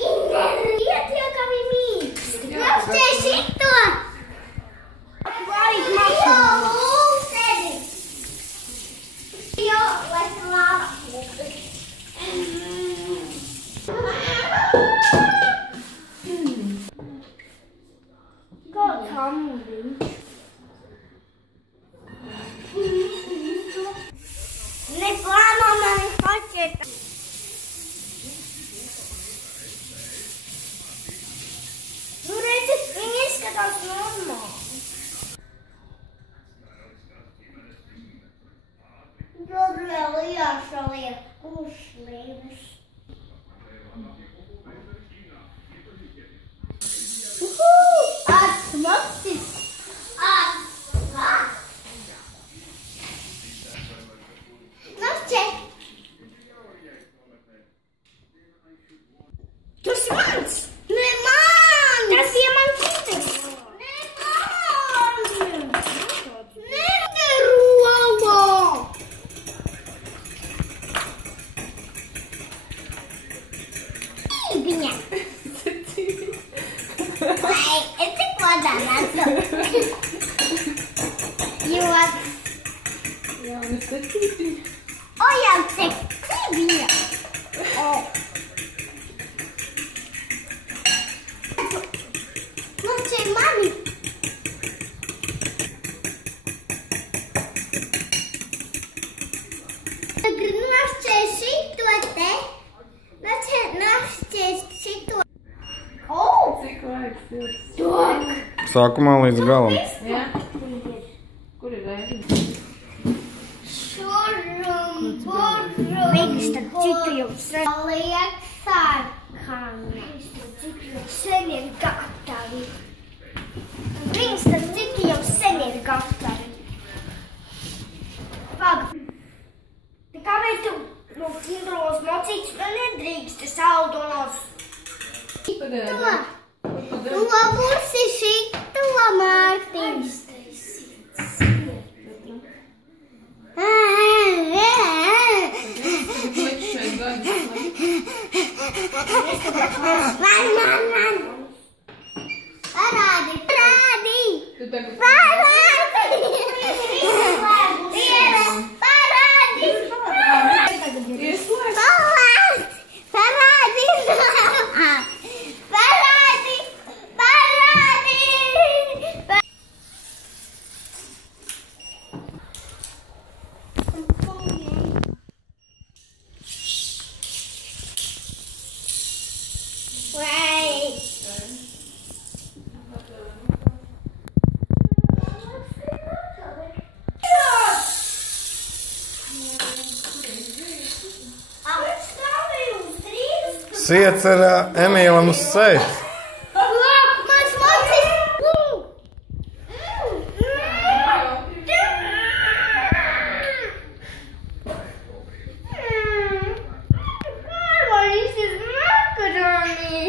Iet jau kā bija mīksti. Nāc, šito! Vai mašīnu? Jo, lai tu labu. Kā tam viņš? Neplāno mani paķēt. Nu redzi, viņi izskatās normāli. Tur vēl jāšaliek kušlības. Atsmaksis! Tas mans! Ne man! Tas ir mans kītis! Ne man! Ne rogo! Viņa! Vai, es tik kodā nācu. Joks. Jā, un es tecīti. O, jau cik viņa! O! Mani. Tagad našķēs šito te. Našķēs šito. O! Cik laiks jūs? Tok! Sākumā līdz galam. Jā? Kur ir vēdi? Šurum, burum. Veiks, tad citu jums liek sarkani. Sen ir gatavi. Viņas tad citi jau sen ir gatavi. Pag. Tā kāpēc tu no kinderos mocītas vēl nedrīksti saldonos? To. To būsi šito, Mārtiņš. Man. Parādi! Tu tagad... Parādi! Siets ar Emīlam uz sejas. Mans mocis! Kā var izsist makaroni?